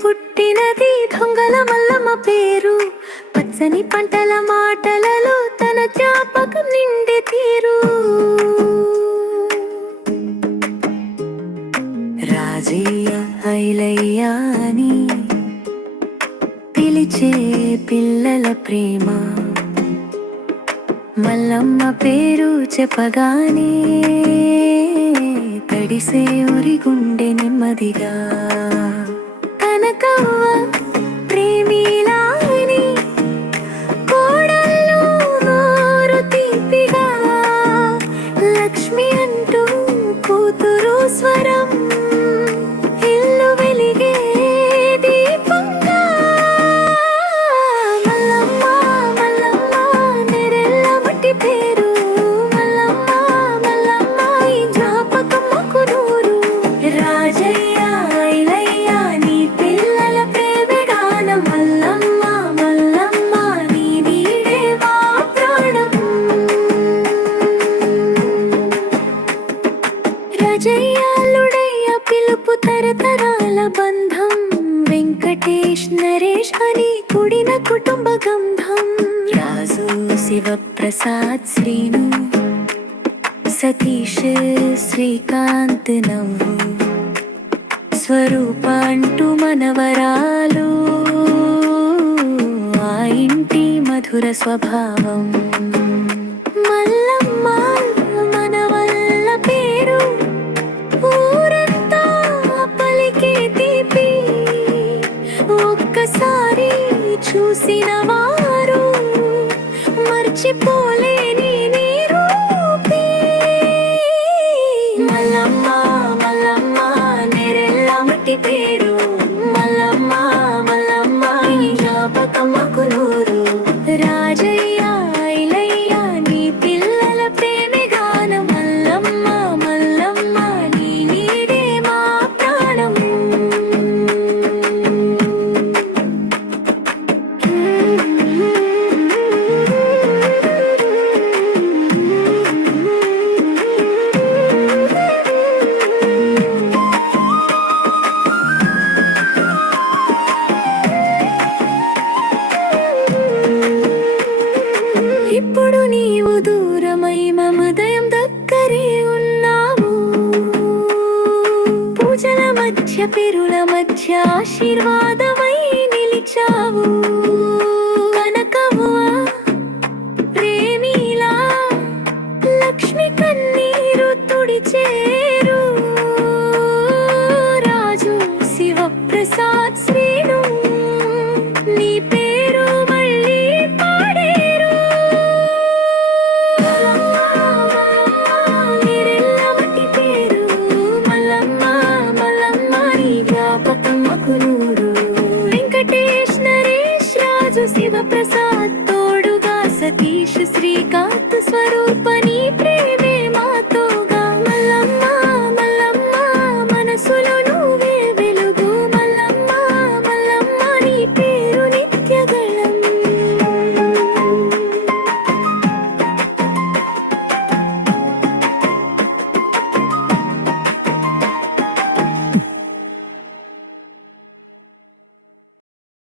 పుట్టినది దొంగల మల్లమ్మ పేరు. పచ్చని పంటల మాటలలో తన జ్ఞాపకం నిండే తీరు. రాజయ్య ఐలయ్య అని పిలిచే పిల్లల ప్రేమ, మల్లమ్మ పేరు చెప్పగానే తడిసే ఊరి గుండె నెమ్మదిగా. కనకవ్వ ప్రేమిలాని కోడళ్ళు నోరు తీపిగా, లక్ష్మి అంటూ కూతురు స్వరం ఇల్లు వెలిగే దీపంగా. మల్లమ్మ మల్లమ్మ నెరెళ్ళ మట్టి పేరు, మల్లమ్మ మల్లమ్మ ఈ జ్ఞాపకం మాకు నూరు. రాజయ్య ఐలయ్య నీ పిల్లల ప్రేమే గానం, మల్లమ్మ మల్లమ్మ నీ నీడే మా ప్రాణం. రాజయ్యాలుడయ్య పిలుపు తరతరాల బంధం, వెంకటేష్ నరేష్ అని కూడిన కుటుంబ గంధం. రాజు శివప్రసాద్ శ్రీను సతీష్ శ్రీకాంత్ నవ్వు, స్వరూప అంటూ మనవరాలు ఆ ఇంటి మధుర స్వభావం. మల్లమ్మ మనవల్ల పేరు ఊరంతా పలికే తీపి, ఒక్కసారి చూసిన వారు మర్చిపోలేని నీ రూపే. మల్లమ్మ మల్లమ్మ నెరెళ్ళ మట్టి పేరు, మల్లమ్మ మల్లమ్మ ఈ జ్ఞాపకం మాకు నూరు. రాజయ్య ఐలయ్య నీ పిల్లల ప్రేమే గానం, మల్లమ్మ మల్లమ్మ నీ నీడే మా ప్రాణం. ఇప్పుడు నీవు దూరమై మమదయం దగ్గరే ఉన్నావు, పూజల మధ్య పిరుల మధ్య ఆశీర్వాదమై నిలిచావు. కనకవ్వ ప్రేమిలా లక్ష్మి కన్నీరు తుడిచేరు.